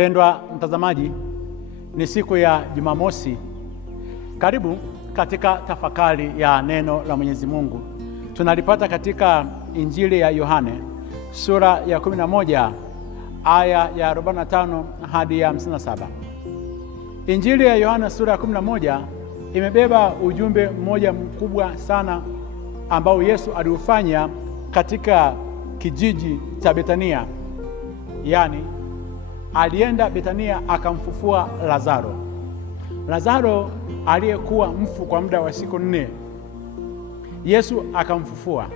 Mpendwa mtazamaji, ni siku ya Jumamosi. Karibu katika tafakari ya neno la Mwenyezi Mungu. Tunalipata katika Injili ya Yohane sura ya 11 aya ya 45 hadi ya 57. Injili ya Yohane sura ya 11 imebeba ujumbe mmoja mkubwa sana ambao Yesu aliufanya katika kijiji cha Betania. Yaani alienda Betania akamfufua Lazaro. Lazaro aliyekuwa mfu kwa muda wa siku 4. Yesu akamfufua.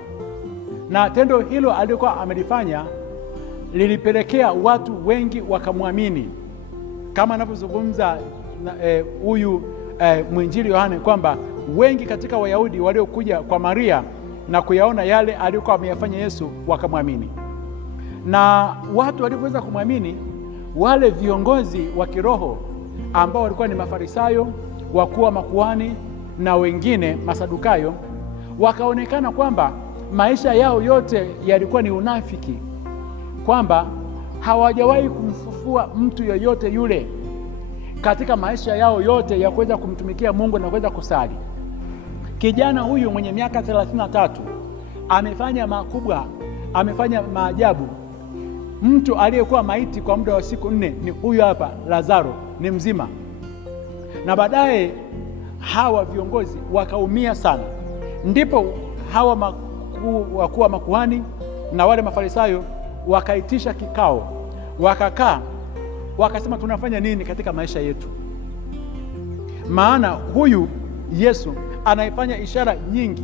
Na tendo hilo alikuwa amelifanya lilipelekea watu wengi wakamwamini. Kama anavyozungumza huyu mwinjili Yohane kwamba wengi katika Wayahudi waliokuja kwa Maria na kuyaona yale aliyokuwa ameyafanya Yesu wakamwamini. Na watu walivyoweza kumwamini, wale viongozi wa kiroho ambao walikuwa ni Mafarisayo, wakuu wa makuhani na wengine Masadukayo, wakaonekana kwamba maisha yao yote yalikuwa ni unafiki, kwamba hawajawahi kumfufua mtu yoyote yule katika maisha yao yote ya kuweza kumtumikia Mungu na kuweza kusali. Kijana huyu mwenye miaka 33 amefanya makubwa, amefanya maajabu. Mtu aliyekuwa maiti kwa muda wa siku 4 ni huyu hapa Lazaro, ni mzima. Na baadaye hawa viongozi wakaumia sana. Ndipo hawa wakuu wa makuhani na wale Mafarisayo wakaitisha kikao, wakakaa, wakasema tunafanya nini katika maisha yetu? Maana huyu Yesu anaifanya ishara nyingi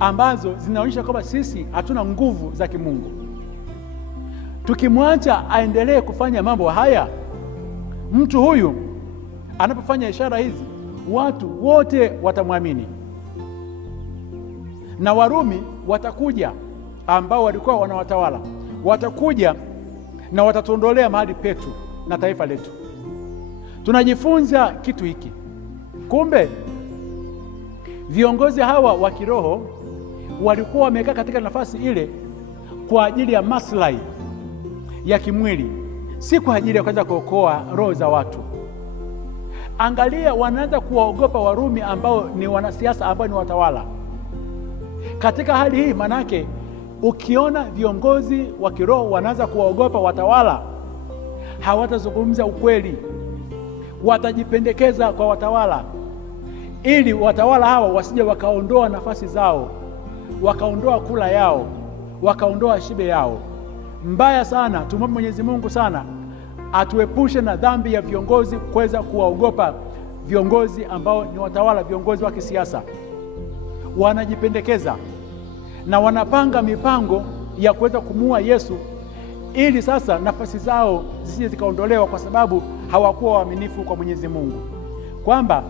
ambazo zinaonyesha kwamba sisi hatuna nguvu za kimungu. Tukimwacha aendelee kufanya mambo haya, mtu huyu anapofanya ishara hizi, watu wote watamwamini. Na Warumi watakuja, ambao walikuwa wanawatawala, watakuja na watatuondolea mahali petu na taifa letu. Tunajifunza kitu hiki. Kumbe viongozi hawa wa kiroho walikuwa wamekaa katika nafasi ile kwa ajili ya maslahi ya kimwili, si kwa ajili ya kuweza kuokoa roho za watu. Angalia, wanaanza kuwaogopa Warumi ambao ni wanasiasa, ambao ni watawala. Katika hali hii, manake ukiona viongozi wa kiroho wanaanza kuwaogopa watawala, hawatazungumza ukweli, watajipendekeza kwa watawala, ili watawala hawa wasije wakaondoa nafasi zao, wakaondoa kula yao, wakaondoa shibe yao. Mbaya sana. Tumwombe Mwenyezi Mungu sana atuepushe na dhambi ya viongozi kuweza kuwaogopa viongozi ambao ni watawala, viongozi wa kisiasa. Wanajipendekeza na wanapanga mipango ya kuweza kumuua Yesu, ili sasa nafasi zao zisije zikaondolewa, kwa sababu hawakuwa waaminifu kwa Mwenyezi Mungu, kwamba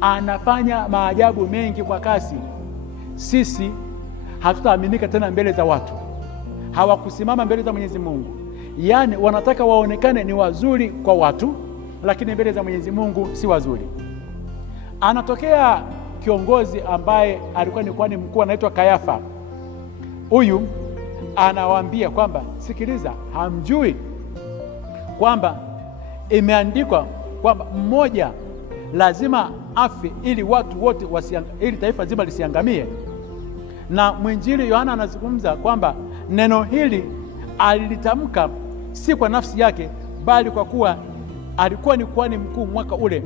anafanya maajabu mengi kwa kasi. Sisi hatutaaminika tena mbele za watu. Hawakusimama mbele za Mwenyezi Mungu. Yaani wanataka waonekane ni wazuri kwa watu, lakini mbele za Mwenyezi Mungu si wazuri. Anatokea kiongozi ambaye alikuwa ni kuhani mkuu, anaitwa Kayafa. Huyu anawaambia kwamba sikiliza, hamjui kwamba imeandikwa kwamba mmoja lazima afe ili watu wote ili taifa zima lisiangamie? Na mwinjili Yohana anazungumza kwamba neno hili alilitamka si kwa nafsi yake, bali kwa kuwa alikuwa ni kuhani mkuu mwaka ule.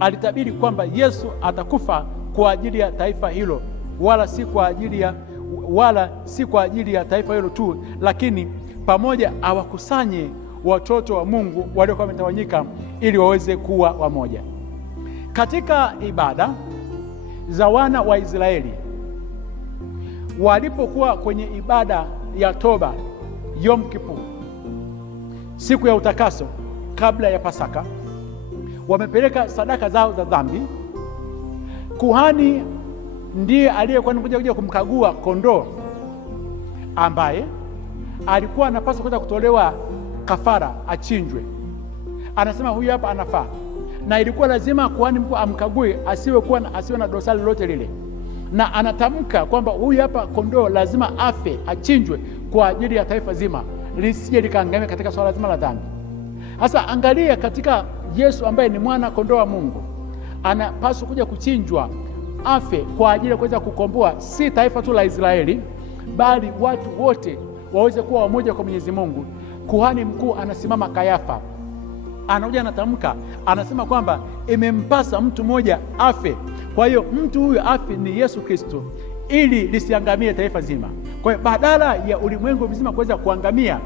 Alitabiri kwamba Yesu atakufa kwa ajili ya taifa hilo, wala si kwa ajili ya taifa hilo tu, lakini pamoja awakusanye watoto wa Mungu waliokuwa wametawanyika ili waweze kuwa wamoja. Katika ibada za wana wa Israeli, walipokuwa kwenye ibada ya toba, Yom Kippur, siku ya utakaso kabla ya Pasaka, wamepeleka sadaka zao za dhambi. Kuhani ndiye aliyekuwa anakuja kumkagua kondoo ambaye alikuwa anapaswa kwenda kutolewa kafara, achinjwe. Anasema huyu hapa anafaa, na ilikuwa lazima kuhani mkuu amkague asiwe na dosari lolote lile, na anatamka kwamba huyu hapa kondoo lazima afe, achinjwe kwa ajili ya taifa zima, lisije likaangamia katika swala zima la dhambi. Sasa angalia, katika Yesu ambaye ni mwana kondoo wa Mungu, anapaswa kuja kuchinjwa, afe kwa ajili ya kuweza kukomboa si taifa tu la Israeli, bali watu wote waweze kuwa wamoja kwa Mwenyezi Mungu. Kuhani mkuu anasimama Kayafa, anakuja anatamka, anasema kwamba imempasa mtu mmoja afe. Kwa hiyo mtu huyu afe ni Yesu Kristo, ili lisiangamie taifa zima. Kwa hiyo badala ya ulimwengu mzima kuweza kuangamia,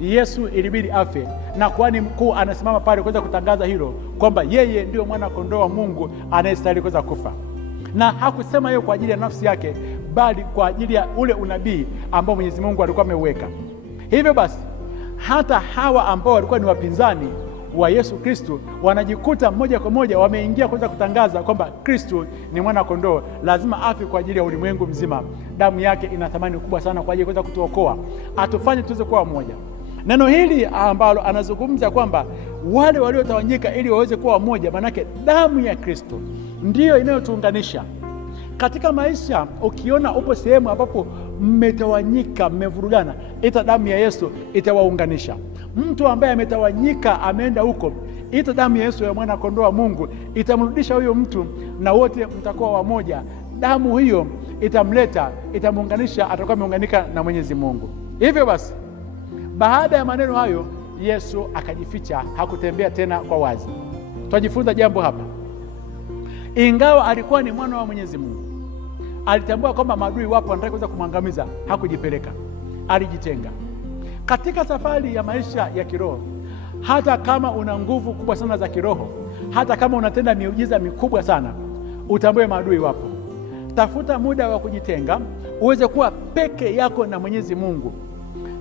Yesu ilibidi afe, na kuhani mkuu anasimama pale kuweza kutangaza hilo, kwamba yeye ndio mwana kondoo wa Mungu anayestahili kuweza kufa. Na hakusema hiyo kwa ajili ya nafsi yake, bali kwa ajili ya ule unabii ambao Mwenyezi Mungu alikuwa ameuweka. Hivyo basi, hata hawa ambao walikuwa ni wapinzani wa Yesu Kristo wanajikuta moja kwa moja wameingia kuweza kutangaza kwamba Kristo ni mwana kondoo, lazima afe kwa ajili ya ulimwengu mzima. Damu yake ina thamani kubwa sana kwa ajili ya kuweza kutuokoa, atufanye tuweze kuwa moja. Neno hili ambalo anazungumza kwamba wale waliotawanyika ili waweze kuwa moja, manake damu ya Kristo ndiyo inayotuunganisha katika maisha. Ukiona upo sehemu ambapo mmetawanyika, mmevurugana, ita damu ya Yesu itawaunganisha. Mtu ambaye ametawanyika ameenda huko, ita damu ya Yesu ya mwana kondoo wa Mungu itamrudisha huyo mtu, na wote mtakuwa wamoja. Damu hiyo itamleta, itamuunganisha, atakuwa ameunganika na Mwenyezi Mungu. Hivyo basi, baada ya maneno hayo, Yesu akajificha, hakutembea tena kwa wazi. Tunajifunza jambo hapa. Ingawa alikuwa ni mwana wa Mwenyezi Mungu, alitambua kwamba maadui wapo wanataka kuweza kumwangamiza. Hakujipeleka, alijitenga. Katika safari ya maisha ya kiroho, hata kama una nguvu kubwa sana za kiroho, hata kama unatenda miujiza mikubwa sana, utambue maadui wapo. Tafuta muda wa kujitenga, uweze kuwa peke yako na Mwenyezi Mungu.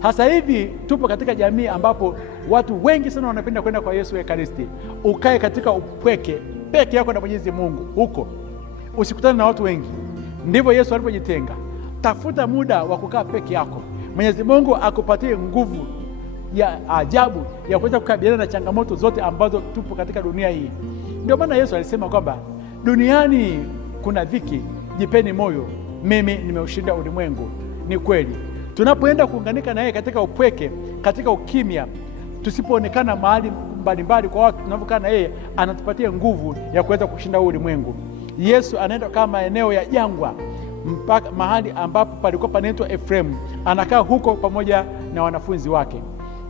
Sasa hivi tupo katika jamii ambapo watu wengi sana wanapenda kwenda kwa Yesu Ekaristi. Ukae katika upweke peke yako na Mwenyezi Mungu, huko usikutane na watu wengi. Ndivyo Yesu alipojitenga. Tafuta muda wa kukaa peke yako, Mwenyezi Mungu akupatie nguvu ya ajabu ya kuweza kukabiliana na changamoto zote ambazo tupo katika dunia hii. Ndio maana Yesu alisema kwamba duniani kuna dhiki, jipeni moyo, mimi nimeushinda ulimwengu. Ni kweli, tunapoenda kuunganika na yeye katika upweke, katika ukimya, tusipoonekana mahali mbalimbali kwa watu, tunavyokaa na yeye, anatupatia nguvu ya kuweza kushinda ulimwengu. Yesu anaenda kama maeneo ya jangwa, mpaka mahali ambapo palikuwa panaitwa Efraimu, anakaa huko pamoja na wanafunzi wake.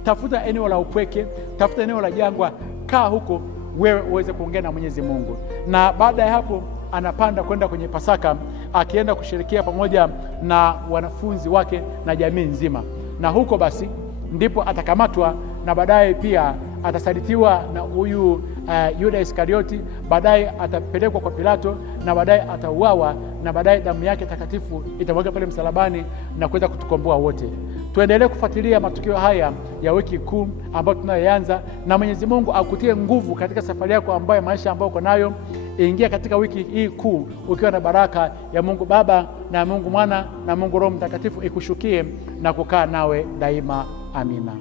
Tafuta eneo la upweke, tafuta eneo la jangwa, kaa huko wewe uweze kuongea na Mwenyezi Mungu. Na baada ya hapo anapanda kwenda kwenye Pasaka, akienda kushirikia pamoja na wanafunzi wake na jamii nzima. Na huko basi ndipo atakamatwa, na baadaye pia atasalitiwa na huyu Yuda Iskarioti, baadaye atapelekwa kwa Pilato, na baadaye atauawa, na baadaye damu yake takatifu itamwagwa pale msalabani na kuweza kutukomboa wote. Tuendelee kufuatilia matukio haya ya wiki kuu ambayo tunayoanza, na Mwenyezi Mungu akutie nguvu katika safari yako ambayo maisha ambayo uko nayo. Ingia katika wiki hii kuu ukiwa na baraka ya Mungu Baba na Mungu Mwana na Mungu Roho Mtakatifu ikushukie na kukaa nawe daima. Amina.